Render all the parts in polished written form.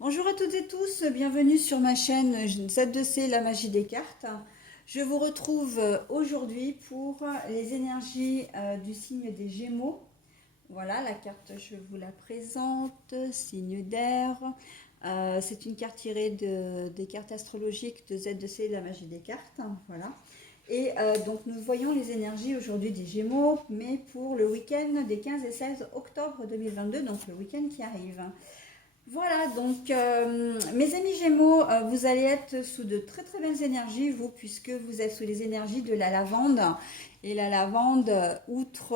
Bonjour à toutes et tous, bienvenue sur ma chaîne Z2C, la magie des cartes. Je vous retrouve aujourd'hui pour les énergies du signe des Gémeaux. Voilà, la carte, je vous la présente, signe d'air. C'est une carte tirée des cartes astrologiques de Z2C, la magie des cartes. Voilà. Et donc nous voyons les énergies aujourd'hui des Gémeaux, mais pour le week-end des 15 et 16 octobre 2022, donc le week-end qui arrive. Voilà, donc mes amis Gémeaux, vous allez être sous de très très belles énergies, vous, puisque vous êtes sous les énergies de la lavande. Et la lavande, outre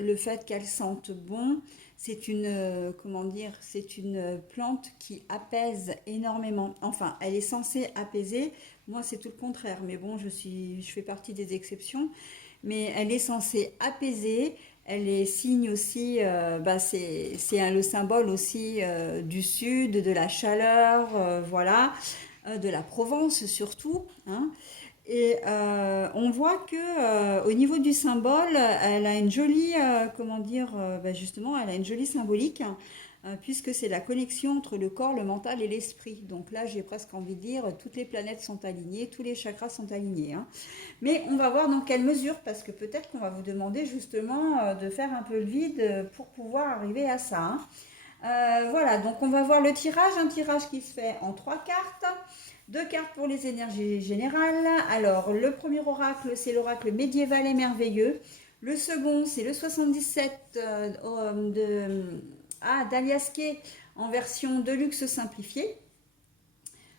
le fait qu'elle sente bon, c'est une, comment dire, c'est une plante qui apaise énormément. Enfin, elle est censée apaiser. Moi, c'est tout le contraire, mais bon, je fais partie des exceptions. Mais elle est censée apaiser. Elle est signe aussi, c'est le symbole aussi du sud, de la chaleur, voilà, de la Provence surtout, hein. Et on voit que au niveau du symbole, elle a une jolie, comment dire, justement, elle a une jolie symbolique, hein, puisque c'est la connexion entre le corps, le mental et l'esprit. Donc là, j'ai presque envie de dire, toutes les planètes sont alignées, tous les chakras sont alignés, hein. Mais on va voir dans quelle mesure, parce que peut-être qu'on va vous demander justement de faire un peu le vide pour pouvoir arriver à ça, hein. Voilà, donc on va voir le tirage, un tirage qui se fait en trois cartes. Deux cartes pour les énergies générales. Alors, le premier oracle, c'est l'oracle médiéval et merveilleux. Le second, c'est le 77 d'Aliasqué en version deluxe simplifiée.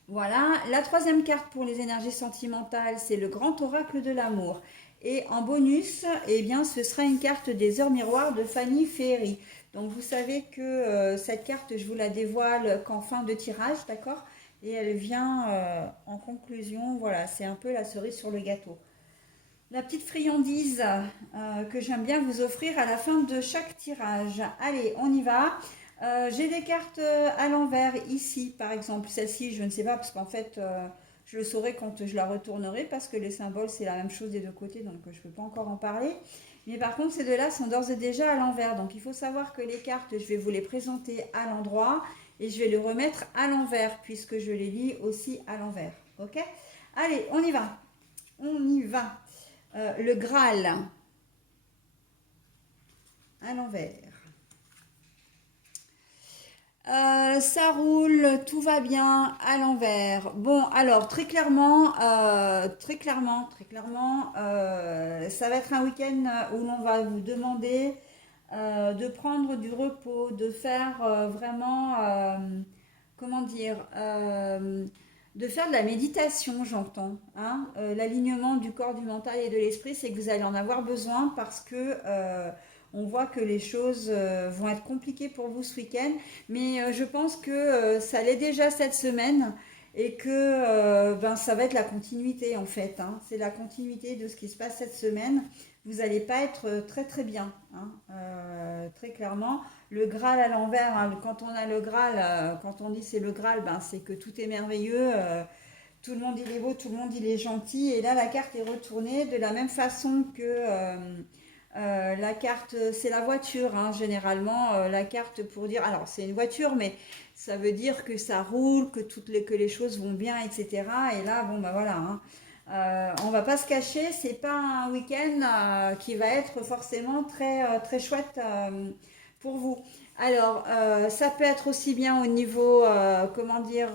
Voilà, la troisième carte pour les énergies sentimentales, c'est le grand oracle de l'amour. Et en bonus, eh bien, ce sera une carte des heures miroirs de Fanny Ferry. Donc vous savez que cette carte, je vous la dévoile qu'en fin de tirage, d'accord? Et elle vient en conclusion, voilà, c'est un peu la cerise sur le gâteau. La petite friandise que j'aime bien vous offrir à la fin de chaque tirage. Allez, on y va. J'ai des cartes à l'envers ici, par exemple. Celle-ci, je ne sais pas, parce qu'en fait, je le saurai quand je la retournerai, parce que les symboles, c'est la même chose des deux côtés, donc je ne peux pas encore en parler. Mais par contre, ces deux-là sont d'ores et déjà à l'envers. Donc il faut savoir que les cartes, je vais vous les présenter à l'endroit et je vais les remettre à l'envers, puisque je les lis aussi à l'envers. Ok? Allez, on y va. On y va. Le Graal à l'envers. Ça roule, tout va bien à l'envers. Bon, alors très clairement, ça va être un week-end où l'on va vous demander de prendre du repos, de faire vraiment, comment dire, de faire de la méditation, j'entends, hein. L'alignement du corps, du mental et de l'esprit, c'est que vous allez en avoir besoin parce que on voit que les choses vont être compliquées pour vous ce week-end, mais je pense que ça l'est déjà cette semaine et que ça va être la continuité en fait, hein. C'est la continuité de ce qui se passe cette semaine. Vous n'allez pas être très très bien, hein, très clairement. Le Graal à l'envers, hein, quand on a le Graal, quand on dit c'est le Graal, c'est que tout est merveilleux. Tout le monde il est beau, tout le monde il est gentil. Et là, la carte est retournée de la même façon que la carte, c'est la voiture, hein, généralement. La carte pour dire, alors c'est une voiture, mais ça veut dire que ça roule, que les choses vont bien, etc. Et là, bon, voilà, hein. On va pas se cacher, c'est pas un week-end qui va être forcément très chouette pour vous. Alors, ça peut être aussi bien au niveau, comment dire,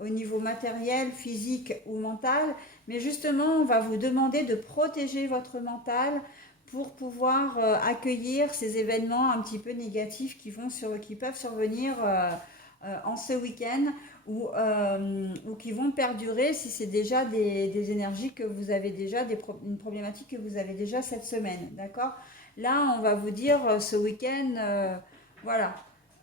au niveau matériel, physique ou mental, mais justement, on va vous demander de protéger votre mental pour pouvoir accueillir ces événements un petit peu négatifs qui peuvent survenir en ce week-end ou qui vont perdurer si c'est déjà des énergies que vous avez déjà, une problématique que vous avez déjà cette semaine. D'accord? Là, on va vous dire ce week-end, voilà,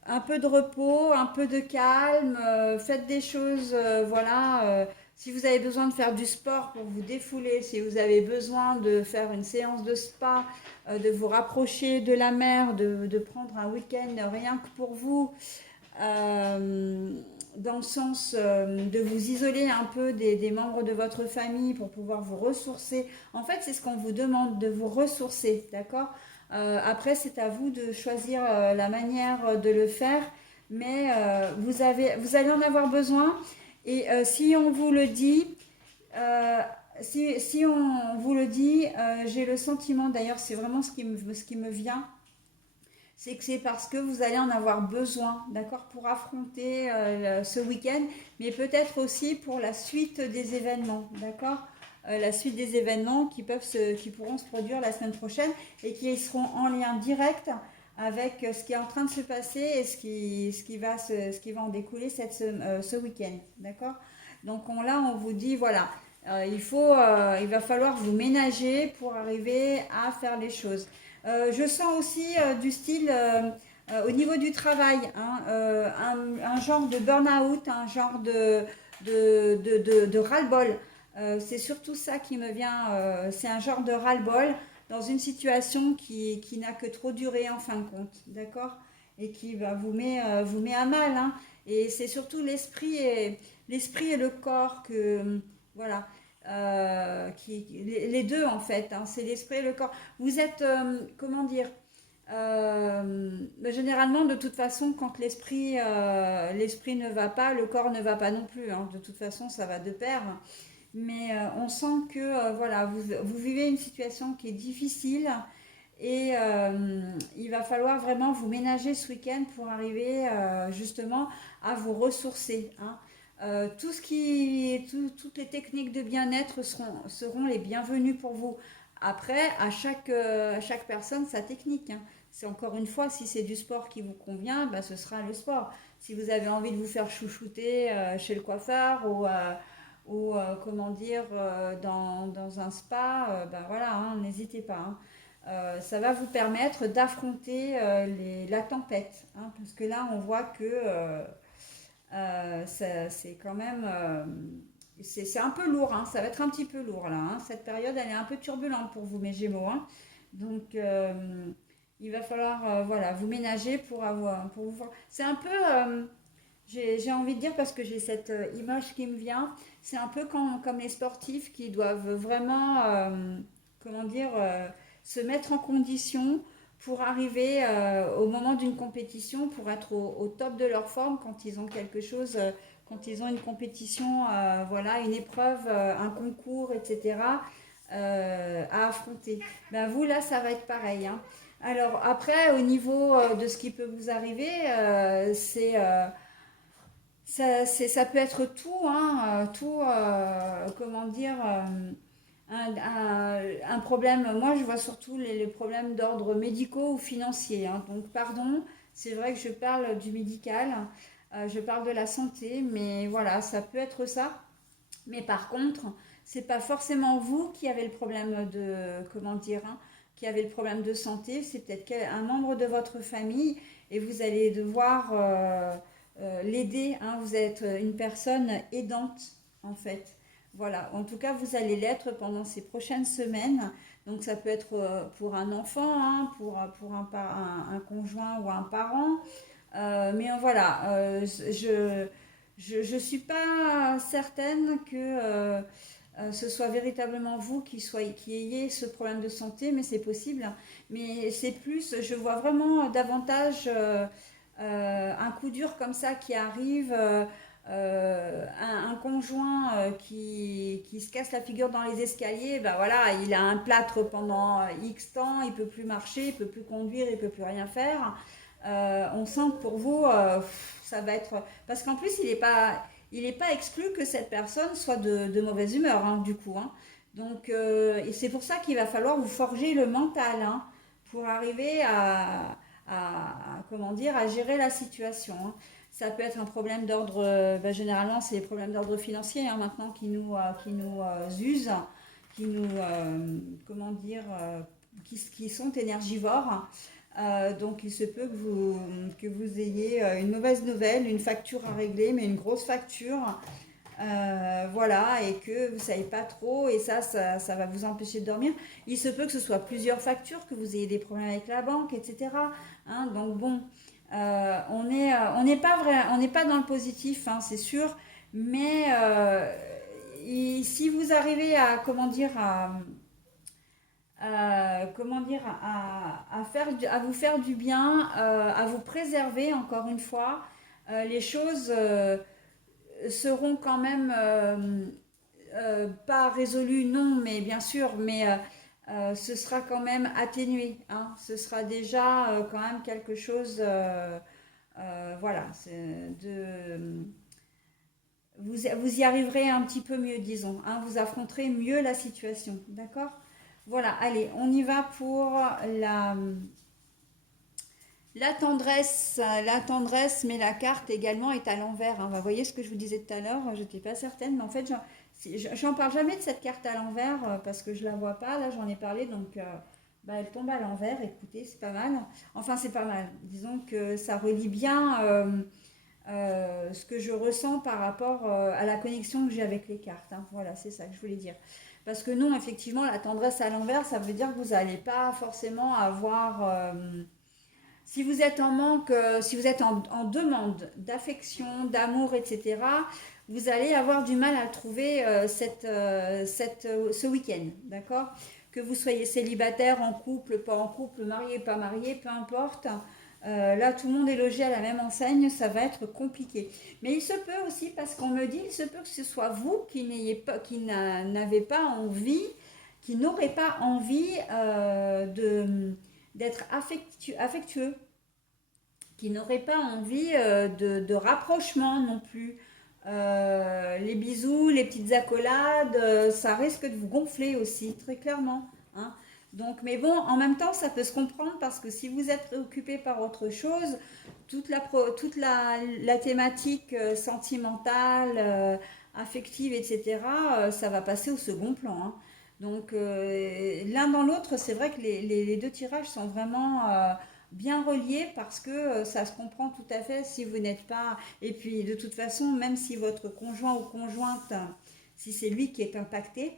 un peu de repos, un peu de calme, faites des choses, voilà. Si vous avez besoin de faire du sport pour vous défouler, si vous avez besoin de faire une séance de spa, de vous rapprocher de la mer, de prendre un week-end rien que pour vous, euh, dans le sens de vous isoler un peu des membres de votre famille pour pouvoir vous ressourcer. En fait, c'est ce qu'on vous demande, de vous ressourcer, d'accord? Après, c'est à vous de choisir la manière de le faire, mais vous allez en avoir besoin. Et si on vous le dit, euh, si on vous le dit, j'ai le sentiment, d'ailleurs c'est vraiment ce qui me vient, c'est que c'est parce que vous allez en avoir besoin, d'accord, pour affronter ce week-end, mais peut-être aussi pour la suite des événements, d'accord. La suite des événements qui pourront se produire la semaine prochaine et qui seront en lien direct avec ce qui est en train de se passer et ce qui va en découler ce week-end, d'accord. Donc là, on vous dit, voilà, il va falloir vous ménager pour arriver à faire les choses. Je sens aussi du style au niveau du travail, hein, un genre de burn-out, un genre de ras-le-bol. C'est surtout ça qui me vient, c'est un genre de ras-le-bol dans une situation qui n'a que trop duré en fin de compte, d'accord. Et qui vous met à mal, hein. Et c'est surtout l'esprit et le corps voilà, les deux en fait, hein, c'est l'esprit et le corps. Vous êtes, comment dire, généralement, de toute façon, quand l'esprit ne va pas, le corps ne va pas non plus, hein. De toute façon, ça va de pair. Mais on sent que voilà, vous vivez une situation qui est difficile et il va falloir vraiment vous ménager ce week-end pour arriver justement à vous ressourcer, hein. Toutes les techniques de bien-être seront les bienvenues pour vous. Après, à chaque personne sa technique, hein. C'est encore une fois, si c'est du sport qui vous convient, bah, ce sera le sport. Si vous avez envie de vous faire chouchouter chez le coiffeur ou comment dire, dans un spa, ben voilà, hein, n'hésitez pas, hein. Ça va vous permettre d'affronter la tempête, hein, parce que là, on voit que c'est quand même, c'est un peu lourd, hein, ça va être un petit peu lourd là, hein. Cette période, elle est un peu turbulente pour vous, mes Gémeaux, hein. Donc, il va falloir voilà, vous ménager pour vous voir. C'est un peu, j'ai envie de dire, parce que j'ai cette image qui me vient, c'est un peu comme les sportifs qui doivent vraiment, comment dire, se mettre en condition pour arriver au moment d'une compétition, pour être au top de leur forme quand ils ont quelque chose, quand ils ont une compétition, voilà, une épreuve, un concours, etc. À affronter. Ben vous là, ça va être pareil, hein. Alors après, au niveau de ce qui peut vous arriver, ça peut être tout, hein, tout, comment dire, un problème. Moi, je vois surtout les problèmes d'ordre médicaux ou financiers, hein. Donc, pardon, c'est vrai que je parle du médical, je parle de la santé, mais voilà, ça peut être ça. Mais par contre, c'est pas forcément vous qui avez le problème de, comment dire, hein, qui avez le problème de santé, c'est peut-être un membre de votre famille et vous allez devoir l'aider, hein. Vous êtes une personne aidante en fait. Voilà, en tout cas, vous allez l'être pendant ces prochaines semaines. Donc, ça peut être pour un enfant, hein, pour un conjoint ou un parent. Mais voilà, je suis pas certaine que ce soit véritablement vous qui ayez ce problème de santé, mais c'est possible. Mais c'est plus, je vois vraiment davantage un coup dur comme ça qui arrive, un conjoint qui se casse la figure dans les escaliers, ben voilà, il a un plâtre pendant X temps, il peut plus marcher, il peut plus conduire, il peut plus rien faire. On sent que pour vous, ça va être... Parce qu'en plus, il est pas exclu que cette personne soit de mauvaise humeur, hein, du coup, hein. Donc, et c'est pour ça qu'il va falloir vous forger le mental, hein, pour arriver comment dire, à gérer la situation, hein. Ça peut être un problème d'ordre, ben, généralement c'est les problèmes d'ordre financier, hein, maintenant qui nous usent, qui nous, comment dire, qui sont énergivores. Donc il se peut que vous ayez une mauvaise nouvelle, une facture à régler, mais une grosse facture. Voilà, et que vous ne savez pas trop, et ça va vous empêcher de dormir. Il se peut que ce soit plusieurs factures, que vous ayez des problèmes avec la banque, etc. Hein, donc bon, on n'est pas vrai, on n'est pas dans le positif, hein, c'est sûr, mais si vous arrivez à, comment dire, à vous faire du bien, à vous préserver encore une fois. les choses seront quand même pas résolues, non, mais bien sûr, mais ce sera quand même atténué, hein. Ce sera déjà quand même quelque chose, voilà, vous y arriverez un petit peu mieux, disons, hein, vous affronterez mieux la situation, d'accord? Voilà, allez, on y va pour la, la tendresse, mais la carte également est à l'envers, hein. Vous voyez ce que je vous disais tout à l'heure, je n'étais pas certaine, mais en fait, j'en parle jamais de cette carte à l'envers parce que je la vois pas. Là, j'en ai parlé, donc bah, elle tombe à l'envers. Écoutez, c'est pas mal. Enfin, c'est pas mal. Disons que ça relie bien ce que je ressens par rapport à la connexion que j'ai avec les cartes, hein. Voilà, c'est ça que je voulais dire. Parce que non, effectivement, la tendresse à l'envers, ça veut dire que vous n'allez pas forcément avoir si vous êtes en manque, si vous êtes en demande d'affection, d'amour, etc., vous allez avoir du mal à trouver ce week-end, d'accord? Que vous soyez célibataire, en couple, pas en couple, marié, pas marié, peu importe. Là, tout le monde est logé à la même enseigne, ça va être compliqué. Mais il se peut aussi, parce qu'on me dit, il se peut que ce soit vous qui n'avez pas envie, qui n'aurez pas envie d'être affectueux, qui n'auraient pas envie de rapprochement non plus. Les bisous, les petites accolades, ça risque de vous gonfler aussi, très clairement, hein. Donc, mais bon, en même temps, ça peut se comprendre parce que si vous êtes préoccupé par autre chose, toute la thématique sentimentale, affective, etc., ça va passer au second plan, hein. Donc, l'un dans l'autre, c'est vrai que les deux tirages sont vraiment bien reliés parce que ça se comprend tout à fait si vous n'êtes pas... Et puis, de toute façon, même si votre conjoint ou conjointe, si c'est lui qui est impacté,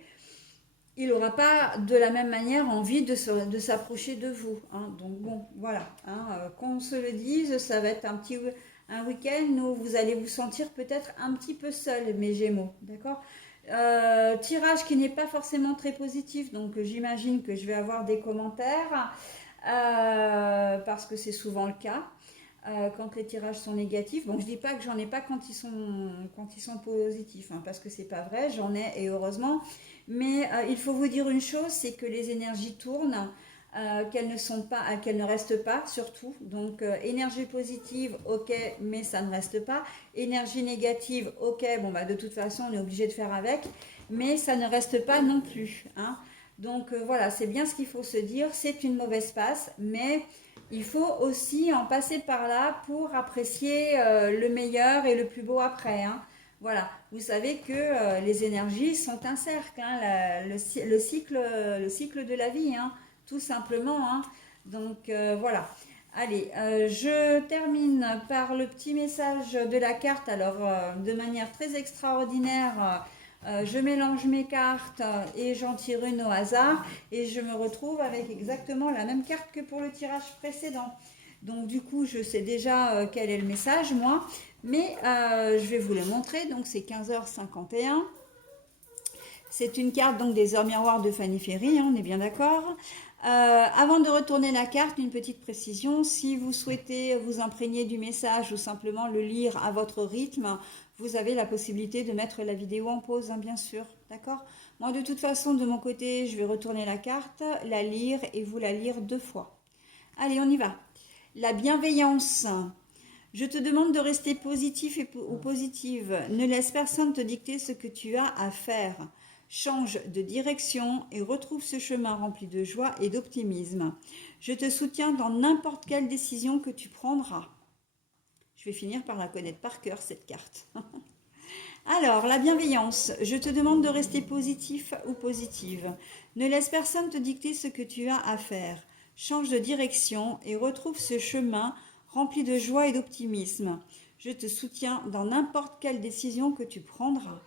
il n'aura pas de la même manière envie de s'approcher de vous, hein. Donc bon, voilà, hein, qu'on se le dise, ça va être un week-end où vous allez vous sentir peut-être un petit peu seul, mes Gémeaux, d'accord? Tirage qui n'est pas forcément très positif, donc j'imagine que je vais avoir des commentaires, parce que c'est souvent le cas. Quand les tirages sont négatifs, bon, je dis pas que j'en ai pas quand ils sont positifs, hein, parce que c'est pas vrai, j'en ai et heureusement. Mais il faut vous dire une chose, c'est que les énergies tournent, qu'elles ne restent pas surtout. Donc énergie positive, ok, mais ça ne reste pas. Énergie négative, ok, bon bah de toute façon on est obligé de faire avec, mais ça ne reste pas non plus, hein. Donc voilà, c'est bien ce qu'il faut se dire. C'est une mauvaise passe, mais il faut aussi en passer par là pour apprécier le meilleur et le plus beau après, hein. Voilà, vous savez que les énergies sont un cercle, hein, le cycle de la vie, hein, tout simplement, hein. Donc voilà. Allez, je termine par le petit message de la carte. Alors, de manière très extraordinaire, je mélange mes cartes et j'en tire une au hasard et je me retrouve avec exactement la même carte que pour le tirage précédent. Donc du coup, je sais déjà quel est le message, moi, mais je vais vous le montrer. Donc c'est 15h51. C'est une carte donc des heures miroirs de Fanny Ferry, hein, on est bien d'accord. Avant de retourner la carte, une petite précision. Si vous souhaitez vous imprégner du message ou simplement le lire à votre rythme, vous avez la possibilité de mettre la vidéo en pause, hein, bien sûr. D'accord? Moi, de toute façon, de mon côté, je vais retourner la carte, la lire et vous la lire 2 fois. Allez, on y va. La bienveillance. Je te demande de rester positif ou positive. Ne laisse personne te dicter ce que tu as à faire. Change de direction et retrouve ce chemin rempli de joie et d'optimisme. Je te soutiens dans n'importe quelle décision que tu prendras. Je vais finir par la connaître par cœur, cette carte. Alors, la bienveillance. Je te demande de rester positif ou positive. Ne laisse personne te dicter ce que tu as à faire. Change de direction et retrouve ce chemin rempli de joie et d'optimisme. Je te soutiens dans n'importe quelle décision que tu prendras.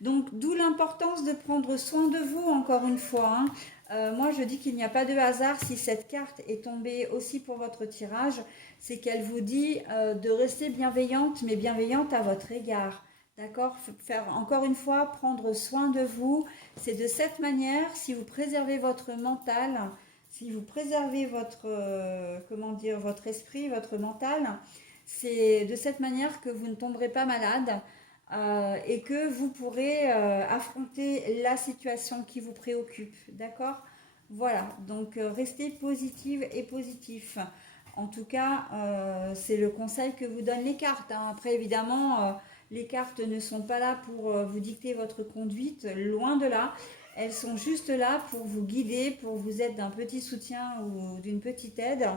Donc, d'où l'importance de prendre soin de vous, encore une fois, hein. Moi, je dis qu'il n'y a pas de hasard si cette carte est tombée aussi pour votre tirage. C'est qu'elle vous dit de rester bienveillante, mais bienveillante à votre égard. D'accord? Faire, encore une fois, prendre soin de vous. C'est de cette manière, si vous préservez votre mental, si vous préservez votre, comment dire, votre esprit, votre mental, C'est de cette manière que vous ne tomberez pas malade et que vous pourrez affronter la situation qui vous préoccupe. D'accord? Voilà, donc restez positive et positif. En tout cas, c'est le conseil que vous donnent les cartes, hein. Après, évidemment, les cartes ne sont pas là pour vous dicter votre conduite, loin de là. Elles sont juste là pour vous guider, pour vous être d'un petit soutien ou d'une petite aide.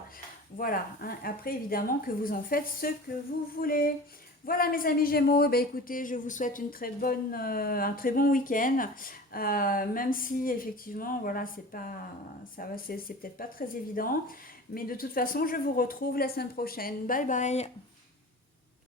Voilà, hein. Après, évidemment, que vous en faites ce que vous voulez. Voilà mes amis Gémeaux, eh bien, écoutez, je vous souhaite un très bon week-end, même si effectivement, voilà, c'est peut-être pas très évident, mais de toute façon, je vous retrouve la semaine prochaine. Bye bye.